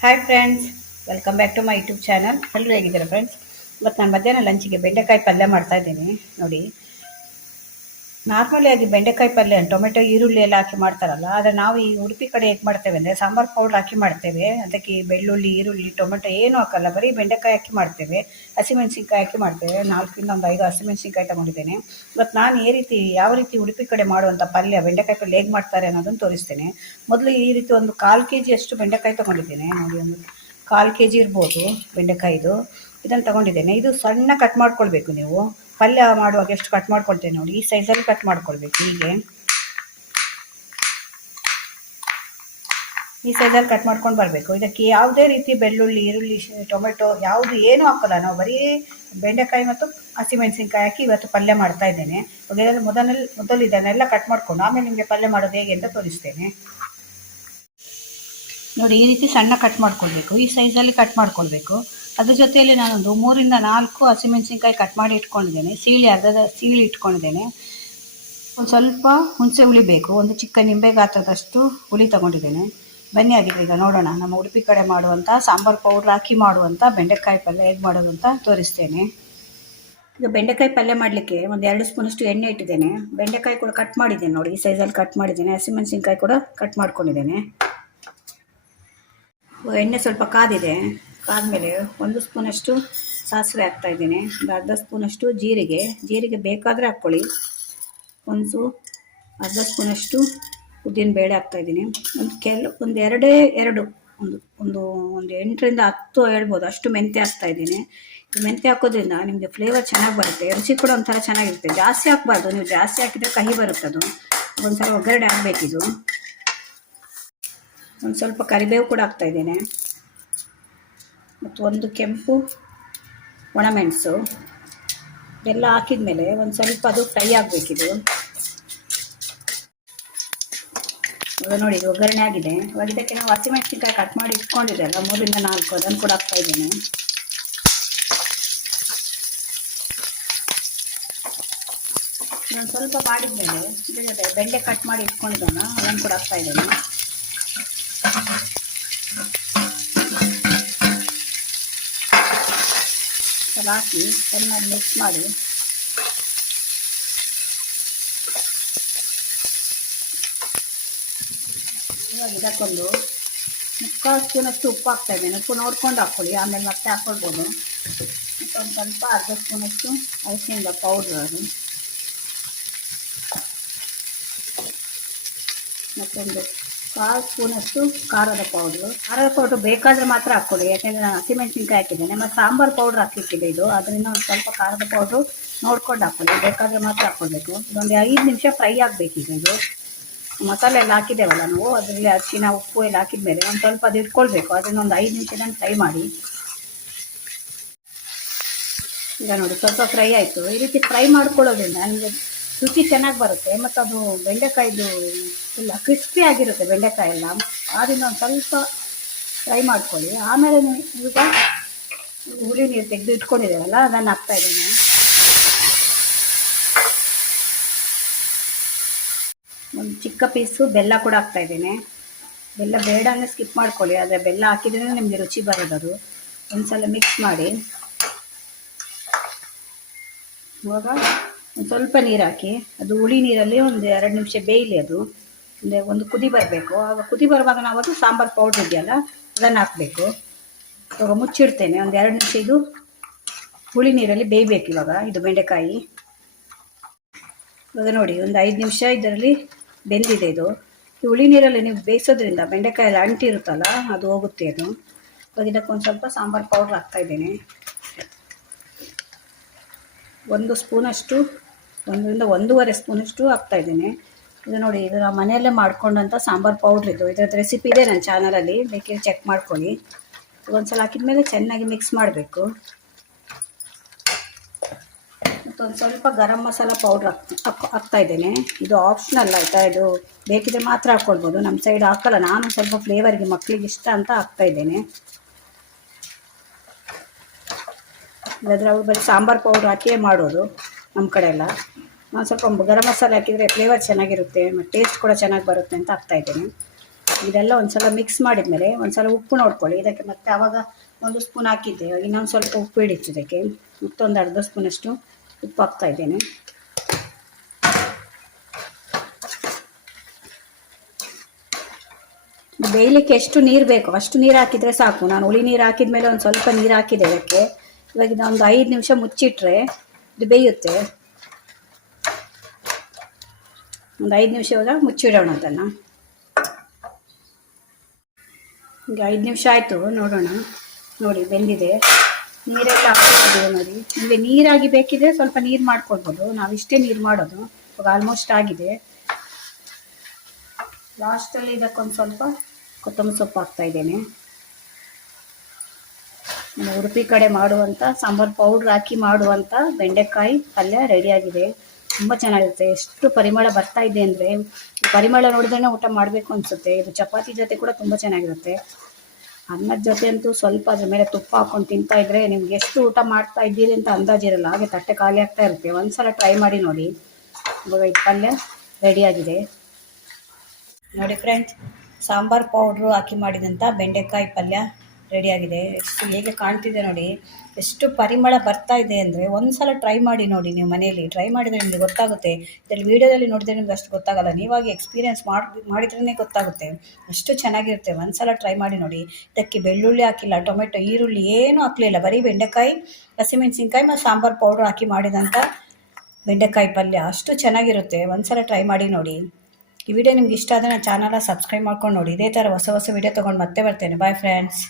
Hi friends, welcome back to my YouTube channel. ಎಲ್ಲರೂ ಹೇಗಿದ್ದಾರೆ friends? ಇವತ್ತು ನಾನು ಮಧ್ಯಾಹ್ನ ಲಂಚಿಗೆ ಬೆಂಡೆಕಾಯಿ ಪಲ್ಯ ಮಾಡ್ತಾ ಇದ್ದೀನಿ ನೋಡಿ. ನಾರ್ಮಲಿ ಆಗಿ ಬೆಂಡೆಕಾಯಿ ಪಲ್ಯ ಟೊಮೆಟೊ ಈರುಳ್ಳಿ ಎಲ್ಲ ಹಾಕಿ ಮಾಡ್ತಾರಲ್ಲ, ಆದರೆ ನಾವು ಈ ಉಡುಪಿ ಕಡೆ ಹೇಗೆ ಮಾಡ್ತೇವೆ ಅಂದರೆ ಸಾಂಬಾರು ಪೌಡ್ರ್ ಹಾಕಿ ಮಾಡ್ತೇವೆ. ಅದಕ್ಕೆ ಬೆಳ್ಳುಳ್ಳಿ ಈರುಳ್ಳಿ ಟೊಮೆಟೊ ಏನೂ ಹಾಕಲ್ಲ, ಬರೀ ಬೆಂಡೆಕಾಯಿ ಹಾಕಿ ಮಾಡ್ತೇವೆ. ಹಸಿಮೆಣಸಿನ್ಕಾಯಿ ಹಾಕಿ ಮಾಡ್ತೇವೆ. 4ರಿಂದ ಒಂದು 5 ಹಸಿಮೆಣಸಿನ್ಕಾಯಿ ತೊಗೊಂಡಿದ್ದೇನೆ. ಇವತ್ತು ನಾನು ಯಾವ ರೀತಿ ಉಡುಪಿ ಕಡೆ ಮಾಡುವಂಥ ಪಲ್ಯ ಬೆಂಡೆಕಾಯಿ ಪಲ್ಯ ಹೇಗೆ ಮಾಡ್ತಾರೆ ಅನ್ನೋದನ್ನು ತೋರಿಸ್ತೇನೆ. ಮೊದಲು ಈ ರೀತಿ ಒಂದು 1/4 kg ಅಷ್ಟು ಬೆಂಡೆಕಾಯಿ ತೊಗೊಂಡಿದ್ದೇನೆ ನೋಡಿ. ಒಂದು 1/4 kg ಇರ್ಬೋದು ಬೆಂಡೆಕಾಯಿದು. ಇದನ್ನು ತೊಗೊಂಡಿದ್ದೇನೆ. ಇದು ಸಣ್ಣ ಕಟ್ ಮಾಡ್ಕೊಳ್ಬೇಕು ನೀವು. ಪಲ್ಯ ಮಾಡುವಾಗ ಎಷ್ಟು ಕಟ್ ಮಾಡ್ಕೊಳ್ತೇನೆ ನೋಡಿ, ಈ ಸೈಜಲ್ಲಿ ಕಟ್ ಮಾಡ್ಕೊಳ್ಬೇಕು. ಈ ಸೈಜಲ್ಲಿ ಕಟ್ ಮಾಡ್ಕೊಂಡು ಬರಬೇಕು. ಇದಕ್ಕೆ ಯಾವುದೇ ರೀತಿ ಬೆಳ್ಳುಳ್ಳಿ ಈರುಳ್ಳಿ ಟೊಮೆಟೊ ಯಾವುದು ಏನೂ ಹಾಕಲ್ಲ. ನಾವು ಬರೀ ಬೆಂಡೆಕಾಯಿ ಮತ್ತು ಹಸಿಮೆಣಸಿನ್ಕಾಯಿ ಹಾಕಿ ಇವತ್ತು ಪಲ್ಯ ಮಾಡ್ತಾ ಇದ್ದೇನೆ. ಮೊದಲು ಇದನ್ನೆಲ್ಲ ಕಟ್ ಮಾಡ್ಕೊಂಡು ಆಮೇಲೆ ನಿಮಗೆ ಪಲ್ಯ ಮಾಡೋದು ಹೇಗೆ ಅಂತ ತೋರಿಸ್ತೇನೆ ನೋಡಿ. ಈ ರೀತಿ ಸಣ್ಣ ಕಟ್ ಮಾಡ್ಕೊಳ್ಬೇಕು. ಈ ಸೈಜಲ್ಲಿ ಕಟ್ ಮಾಡ್ಕೊಳ್ಬೇಕು. ಅದ್ರ ಜೊತೆಯಲ್ಲಿ ನಾನೊಂದು 3ರಿಂದ 4 ಹಸಿಮೆಣಸಿನ್ಕಾಯಿ ಕಟ್ ಮಾಡಿ ಇಟ್ಕೊಂಡಿದ್ದೇನೆ. ಸೀಳಿ ಇಟ್ಕೊಂಡಿದ್ದೇನೆ. ಒಂದು ಸ್ವಲ್ಪ ಹುಣಸೆ ಹುಳಿ ಬೇಕು. ಒಂದು ಚಿಕ್ಕ ನಿಂಬೆ ಗಾತ್ರದಷ್ಟು ಹುಳಿ ತಗೊಂಡಿದ್ದೇನೆ. ಬನ್ನಿ ಆಗಿದ್ರೆ ಈಗ ನೋಡೋಣ ನಮ್ಮ ಉಡುಪಿ ಕಡೆ ಮಾಡುವಂಥ ಸಾಂಬಾರು ಪೌಡ್ರ್ ಹಾಕಿ ಮಾಡುವಂಥ ಬೆಂಡೆಕಾಯಿ ಪಲ್ಯ ಹೇಗೆ ಮಾಡೋದು ಅಂತ ತೋರಿಸ್ತೇನೆ. ಈಗ ಬೆಂಡೆಕಾಯಿ ಪಲ್ಯ ಮಾಡಲಿಕ್ಕೆ ಒಂದು 2 ಸ್ಪೂನಷ್ಟು ಎಣ್ಣೆ ಇಟ್ಟಿದ್ದೇನೆ. ಬೆಂಡೆಕಾಯಿ ಕೂಡ ಕಟ್ ಮಾಡಿದ್ದೇನೆ ನೋಡಿ, ಈ ಸೈಜಲ್ಲಿ ಕಟ್ ಮಾಡಿದ್ದೇನೆ. ಹಸಿಮೆಣಸಿನ್ಕಾಯಿ ಕೂಡ ಕಟ್ ಮಾಡ್ಕೊಂಡಿದ್ದೇನೆ. ಎಣ್ಣೆ ಸ್ವಲ್ಪ ಕಾದ್ಮೇಲೆ 1 ಸ್ಪೂನಷ್ಟು ಸಾಸಿವೆ ಹಾಕ್ತಾ ಇದ್ದೇನೆ. ಒಂದು ಅರ್ಧ ಸ್ಪೂನಷ್ಟು ಜೀರಿಗೆ ಬೇಕಾದರೆ ಹಾಕ್ಕೊಳ್ಳಿ. ಅರ್ಧ ಸ್ಪೂನಷ್ಟು ಉದ್ದಿನಬೇಳೆ ಹಾಕ್ತಾ ಇದ್ದೀನಿ. ಒಂದು 8ರಿಂದ 10 ಹೇಳ್ಬೋದು ಅಷ್ಟು ಮೆಂತ್ಯ ಹಾಕ್ತಾ ಇದ್ದೀನಿ. ಮೆಂತ್ಯ ಹಾಕೋದ್ರಿಂದ ನಿಮಗೆ ಫ್ಲೇವರ್ ಚೆನ್ನಾಗಿ ಬರುತ್ತೆ, ರುಚಿ ಕೂಡ ಒಂಥರ ಚೆನ್ನಾಗಿರುತ್ತೆ. ಜಾಸ್ತಿ ಹಾಕ್ಬಾರ್ದು, ನೀವು ಜಾಸ್ತಿ ಹಾಕಿದರೆ ಕಹಿ ಬರುತ್ತೆ. ಅದು ಒಂದ್ಸಲ ಒಗ್ಗರಣೆ ಆಗಬೇಕಿದು. ಒಂದು ಸ್ವಲ್ಪ ಕರಿಬೇವು ಕೂಡ ಹಾಕ್ತಾ ಇದ್ದೇನೆ ಮತ್ತು ಒಂದು ಕೆಂಪು ಒಣಮೆಣಸು ಎಲ್ಲ ಹಾಕಿದ ಮೇಲೆ ಒಂದು ಸ್ವಲ್ಪ ಅದು ಫ್ರೈ ಆಗಬೇಕಿದು. ಇವಾಗ ನೋಡಿ, ಇದು ಒಗ್ಗರಣೆ ಆಗಿದೆ. ಇವಾಗ ಇದಕ್ಕೆ ನಾವು ಹಸಿಮೆಣಸಿನ್ಕಾಯಿ ಕಟ್ ಮಾಡಿ ಇಟ್ಕೊಂಡಿದ್ದೆಲ್ಲ 3ರಿಂದ 4 ಅದನ್ನು ಕೂಡ ಹಾಕ್ತಾ ಇದ್ದೇನೆ. ನಾನು ಸ್ವಲ್ಪ ಮಾಡಿದ್ಮೇಲೆ ಇದ್ರ ಜೊತೆ ಬೆಂಡೆ ಕಟ್ ಮಾಡಿ ಇಟ್ಕೊಂಡಿದ್ದನ್ನು ಅದನ್ನು ಕೂಡ ಹಾಕ್ತಾ ಇದ್ದೇನೆ. ಹಾಕಿ ಚೆನ್ನಾಗಿ ಮಿಕ್ಸ್ ಮಾಡಿ ಇವಾಗ ಇದಕ್ಕೊಂದು 3/4 ಸ್ಪೂನಷ್ಟು ಉಪ್ಪು ಹಾಕ್ತಾ ಇದ್ದೇನೆ. ಉಪ್ಪು ನೋಡ್ಕೊಂಡು ಹಾಕ್ಕೊಳ್ಳಿ, ಆಮೇಲೆ ಮತ್ತೆ ಹಾಕ್ಕೊಳ್ಬೋದು. ಮತ್ತು ಒಂದು ಸ್ವಲ್ಪ ಅರ್ಧ ಸ್ಪೂನಷ್ಟು ಅರಿಶಿಣದ ಪೌಡ್ರ್, ಅದು ಮತ್ತೊಂದು 1/4 ಸ್ಪೂನಷ್ಟು ಖಾರದ ಪೌಡ್ರು ಬೇಕಾದರೆ ಮಾತ್ರ ಹಾಕ್ಕೊಳ್ಳಿ. ಯಾಕೆಂದರೆ ನಾನು ಹಸಿಮೆಣಸಿನ್ಕಾಯಿ ಹಾಕಿದ್ದೇನೆ ಮತ್ತು ಸಾಂಬಾರು ಪೌಡ್ರ್ ಹಾಕಿಟ್ಟಿದೆ ಇದು. ಅದರಿಂದ ಒಂದು ಸ್ವಲ್ಪ ಖಾರದ ಪೌಡ್ರು ನೋಡ್ಕೊಂಡು ಹಾಕ್ಕೊಳ್ಳಿ, ಬೇಕಾದರೆ ಮಾತ್ರ ಹಾಕ್ಕೊಳ್ಬೇಕು. ಇದೊಂದು 5 ನಿಮಿಷ ಫ್ರೈ ಆಗಬೇಕೀಗ. ಇದು ಮಸಾಲೆ ಎಲ್ಲ ಹಾಕಿದ್ದೇವಲ್ಲ ನಾವು, ಅದರಲ್ಲಿ ಅರಿಶಿನ ಉಪ್ಪು ಎಲ್ಲ ಹಾಕಿದ್ಮೇಲೆ ಒಂದು ಸ್ವಲ್ಪ ಅದು ಇಟ್ಕೊಳ್ಬೇಕು. ಅದನ್ನು ಒಂದು 5 ನಿಮಿಷ ಫ್ರೈ ಮಾಡಿ. ಈಗ ನೋಡಿ ಸ್ವಲ್ಪ ಫ್ರೈ ಆಯಿತು. ಈ ರೀತಿ ಫ್ರೈ ಮಾಡ್ಕೊಳ್ಳೋದ್ರಿಂದ ನಿಮಗೆ ರುಚಿ ಚೆನ್ನಾಗಿ ಬರುತ್ತೆ ಮತ್ತು ಅದು ಬೆಂಡೆಕಾಯಿದು ಎಲ್ಲ ಕ್ರಿಸ್ಪಿ ಆಗಿರುತ್ತೆ ಬೆಂಡೆಕಾಯಿ ಎಲ್ಲ. ಆದ್ದರಿಂದ ಒಂದು ಸ್ವಲ್ಪ ಫ್ರೈ ಮಾಡ್ಕೊಳ್ಳಿ. ಆಮೇಲೆ ಈಗ ಹುಳಿ ನೀರು ತೆಗೆದು ಇಟ್ಕೊಂಡಿದ್ದೇವಲ್ಲ ಅದನ್ನು ಹಾಕ್ತಾ ಇದ್ದೇನೆ. ಒಂದು ಚಿಕ್ಕ ಪೀಸು ಬೆಲ್ಲ ಕೂಡ ಹಾಕ್ತಾ ಇದ್ದೇನೆ. ಬೆಲ್ಲ ಬೇಡ ಅಂದರೆ ಸ್ಕಿಪ್ ಮಾಡ್ಕೊಳ್ಳಿ, ಆದರೆ ಬೆಲ್ಲ ಹಾಕಿದ್ರೆ ನಿಮಗೆ ರುಚಿ ಬರೋದು. ಒಂದು ಸಲ ಮಿಕ್ಸ್ ಮಾಡಿ ಇವಾಗ ಒಂದು ಸ್ವಲ್ಪ ನೀರು ಹಾಕಿ, ಅದು ಹುಳಿ ನೀರಲ್ಲಿ ಒಂದು 2 ನಿಮಿಷ ಬೇಯಲಿ. ಅದು ಅಂದರೆ ಒಂದು ಕುದಿ ಬರಬೇಕು. ಆಗ ಕುದಿ ಬರುವಾಗ ನಾವು ಅದು ಸಾಂಬಾರು ಪೌಡ್ರ್ ಇದೆಯಲ್ಲ ಅದನ್ನು ಹಾಕಬೇಕು. ಇವಾಗ ಮುಚ್ಚಿಡ್ತೇನೆ. ಒಂದು 2 ನಿಮಿಷ ಇದು ಹುಳಿ ನೀರಲ್ಲಿ ಬೇಯಬೇಕು. ಇವಾಗ ಇದು ಬೆಂಡೆಕಾಯಿ ಇವಾಗ ನೋಡಿ ಒಂದು 5 ನಿಮಿಷ ಇದರಲ್ಲಿ ಬೆಂದಿದೆ. ಇದು ಈ ಹುಳಿ ನೀರಲ್ಲಿ ನೀವು ಬೇಯಿಸೋದ್ರಿಂದ ಬೆಂಡೆಕಾಯಿ ಎಲ್ಲ ಅಂಟಿರುತ್ತಲ್ಲ, ಅದು ಹೋಗುತ್ತೆ. ಅದು ಇವಾಗ ಇದಕ್ಕೊಂದು ಸ್ವಲ್ಪ ಸಾಂಬಾರು ಪೌಡ್ರ್ ಹಾಕ್ತಾ ಇದ್ದೇನೆ. 1 ಸ್ಪೂನಷ್ಟು 1ರಿಂದ 1.5 ಸ್ಪೂನಷ್ಟು ಹಾಕ್ತಾ ಇದ್ದೇನೆ. ಇದು ನೋಡಿ, ಇದು ನಾವು ಮನೆಯಲ್ಲೇ ಮಾಡ್ಕೊಂಡಂಥ ಸಾಂಬಾರು ಪೌಡ್ರ್ ಇದು. ಇದರದ್ದು ರೆಸಿಪಿ ಇದೆ ನನ್ನ ಚಾನಲಲ್ಲಿ, ಬೇಕಿದ್ರೆ ಚೆಕ್ ಮಾಡ್ಕೊಳ್ಳಿ. ಒಂದ್ಸಲ ಹಾಕಿದ್ಮೇಲೆ ಚೆನ್ನಾಗಿ ಮಿಕ್ಸ್ ಮಾಡಬೇಕು. ಮತ್ತೊಂದು ಸ್ವಲ್ಪ ಗರಂ ಮಸಾಲ ಪೌಡ್ರ್ ಹಾಕ್ತಾ ಇದ್ದೇನೆ. ಇದು ಆಪ್ಷನಲ್ ಆಯಿತಾ, ಇದು ಬೇಕಿದ್ರೆ ಮಾತ್ರ ಹಾಕ್ಕೊಳ್ಬೋದು. ನಮ್ಮ ಸೈಡ್ ಹಾಕಲ್ಲ, ನಾನು ಸ್ವಲ್ಪ ಫ್ಲೇವರ್ಗೆ ಮಕ್ಕಳಿಗೆ ಇಷ್ಟ ಅಂತ ಹಾಕ್ತಾ ಇದ್ದೇನೆ. ಇಲ್ಲಾಂದರೆ ಅವ್ರು ಬರೀ ಸಾಂಬಾರು ಪೌಡ್ರ್ ಹಾಕಿಯೇ ಮಾಡೋದು ನಮ್ಮ ಕಡೆ ಎಲ್ಲ. ನಾನು ಸ್ವಲ್ಪ ಗರಂ ಮಸಾಲೆ ಹಾಕಿದರೆ ಫ್ಲೇವರ್ ಚೆನ್ನಾಗಿರುತ್ತೆ ಮತ್ತು ಟೇಸ್ಟ್ ಕೂಡ ಚೆನ್ನಾಗಿ ಬರುತ್ತೆ ಅಂತ ಹಾಕ್ತಾ ಇದ್ದೇನೆ. ಇದೆಲ್ಲ ಒಂದು ಸಲ ಮಿಕ್ಸ್ ಮಾಡಿದ್ಮೇಲೆ ಒಂದು ಸಲ ಉಪ್ಪು ನೋಡ್ಕೊಳ್ಳಿ. ಇದಕ್ಕೆ ಮತ್ತೆ ಆವಾಗ 1 ಸ್ಪೂನ್ ಹಾಕಿದ್ದೆ, ಇನ್ನೊಂದು ಸ್ವಲ್ಪ ಉಪ್ಪು ಹಿಡಿತು. ಇದಕ್ಕೆ ಮತ್ತೊಂದು ಅರ್ಧ ಸ್ಪೂನಷ್ಟು ಉಪ್ಪು ಹಾಕ್ತಾ ಇದ್ದೇನೆ. ಬೇಯಲಿಕ್ಕೆ ಎಷ್ಟು ನೀರು ಬೇಕೋ ಅಷ್ಟು ನೀರು ಹಾಕಿದರೆ ಸಾಕು. ನಾನು ಹುಳಿ ನೀರು ಹಾಕಿದ ಮೇಲೆ ಒಂದು ಸ್ವಲ್ಪ ನೀರು ಹಾಕಿದೆ ಇದಕ್ಕೆ. ಇವಾಗ ಇದೊಂದು 5 ನಿಮಿಷ ಮುಚ್ಚಿಟ್ರೆ ಇದು ಬೇಯುತ್ತೆ. ಒಂದು 5 ನಿಮಿಷ ಇವಾಗ ಮುಚ್ಚಿಡೋಣ ಅದನ್ನು. ಈಗ 5 ನಿಮಿಷ ಆಯಿತು, ನೋಡೋಣ. ನೋಡಿ ಬೆಂದಿದೆ, ನೀರೆಲ್ಲ ಹಾಕಿರೋದು ನೋಡಿ. ನಿಮಗೆ ನೀರಾಗಿ ಬೇಕಿದ್ರೆ ಸ್ವಲ್ಪ ನೀರು ಮಾಡ್ಕೊಳ್ಬೋದು, ನಾವಿಷ್ಟೇ ನೀರು ಮಾಡೋದು. ಇವಾಗ ಆಲ್ಮೋಸ್ಟ್ ಆಗಿದೆ. ಲಾಸ್ಟಲ್ಲಿ ಇದಕ್ಕೊಂದು ಸ್ವಲ್ಪ ಕೊತ್ತಂಬರಿ ಸೊಪ್ಪು ಹಾಕ್ತಾ ಇದ್ದೇನೆ. ಉಡುಪಿ ಕಡೆ ಮಾಡುವಂಥ ಸಾಂಬಾರು ಪೌಡ್ರ್ ಹಾಕಿ ಮಾಡುವಂಥ ಬೆಂಡೆಕಾಯಿ ಪಲ್ಯ ರೆಡಿಯಾಗಿದೆ. ತುಂಬ ಚೆನ್ನಾಗಿರುತ್ತೆ. ಎಷ್ಟು ಪರಿಮಳ ಬರ್ತಾ ಇದೆ ಅಂದರೆ ಪರಿಮಳ ನೋಡಿದ್ರೆ ಊಟ ಮಾಡಬೇಕು ಅನಿಸುತ್ತೆ. ಇದು ಚಪಾತಿ ಜೊತೆ ಕೂಡ ತುಂಬ ಚೆನ್ನಾಗಿರುತ್ತೆ. ಅನ್ನದ ಜೊತೆ ಅಂತೂ ಸ್ವಲ್ಪ ಅದ್ರ ಮೇಲೆ ತುಪ್ಪ ಹಾಕ್ಕೊಂಡು ತಿಂತಾ ಇದ್ರೆ ನಿಮ್ಗೆ ಎಷ್ಟು ಊಟ ಮಾಡ್ತಾ ಇದ್ದೀರಿ ಅಂತ ಅಂದಾಜಿರಲ್ಲ. ಹಾಗೆ ತಟ್ಟೆ ಖಾಲಿ ಆಗ್ತಾ ಇರುತ್ತೆ. ಒಂದ್ಸಲ ಟ್ರೈ ಮಾಡಿ ನೋಡಿ. ಇವಾಗ ಇದು ಪಲ್ಯ ರೆಡಿಯಾಗಿದೆ ನೋಡಿ ಫ್ರೆಂಡ್ಸ್. ಸಾಂಬಾರು ಪೌಡ್ರು ಹಾಕಿ ಮಾಡಿದಂಥ ಬೆಂಡೆಕಾಯಿ ಪಲ್ಯ ರೆಡಿಯಾಗಿದೆ. ಎಷ್ಟು ಹೇಗೆ ಕಾಣ್ತಿದೆ ನೋಡಿ, ಎಷ್ಟು ಪರಿಮಳ ಬರ್ತಾ ಇದೆ ಅಂದರೆ ಒಂದ್ಸಲ ಟ್ರೈ ಮಾಡಿ ನೋಡಿ. ನೀವು ಮನೆಯಲ್ಲಿ ಟ್ರೈ ಮಾಡಿದರೆ ನಿಮಗೆ ಗೊತ್ತಾಗುತ್ತೆ. ಇದರಲ್ಲಿ ವೀಡಿಯೋದಲ್ಲಿ ನೋಡಿದರೆ ನಿಮ್ಗೆ ಅಷ್ಟು ಗೊತ್ತಾಗಲ್ಲ, ನೀವಾಗಿ ಎಕ್ಸ್ಪೀರಿಯೆನ್ಸ್ ಮಾಡಿದ್ರೇ ಗೊತ್ತಾಗುತ್ತೆ. ಅಷ್ಟು ಚೆನ್ನಾಗಿರುತ್ತೆ. ಒಂದ್ಸಲ ಟ್ರೈ ಮಾಡಿ ನೋಡಿ. ಇದಕ್ಕೆ ಬೆಳ್ಳುಳ್ಳಿ ಹಾಕಿಲ್ಲ, ಟೊಮೆಟೊ, ಈರುಳ್ಳಿ ಏನೂ ಹಾಕಲಿಲ್ಲ. ಬರೀ ಬೆಂಡೆಕಾಯಿ, ಹಸಿಮೆಣಸಿನ್ಕಾಯಿ ಮತ್ತು ಸಾಂಬಾರು ಪೌಡ್ರ್ ಹಾಕಿ ಮಾಡಿದಂಥ ಬೆಂಡೆಕಾಯಿ ಪಲ್ಯ ಅಷ್ಟು ಚೆನ್ನಾಗಿರುತ್ತೆ. ಒಂದ್ಸಲ ಟ್ರೈ ಮಾಡಿ ನೋಡಿ. ಈ ವಿಡಿಯೋ ನಿಮ್ಗೆ ಇಷ್ಟ ಆದರೆ ನನ್ನ ಚಾನಲ್ನ ಸಬ್ಸ್ಕ್ರೈಬ್ ಮಾಡ್ಕೊಂಡು ನೋಡಿ. ಇದೇ ಥರ ಹೊಸ ಹೊಸ ವಿಡಿಯೋ ತೊಗೊಂಡು ಮತ್ತೆ ಬರ್ತೇನೆ. Bye friends.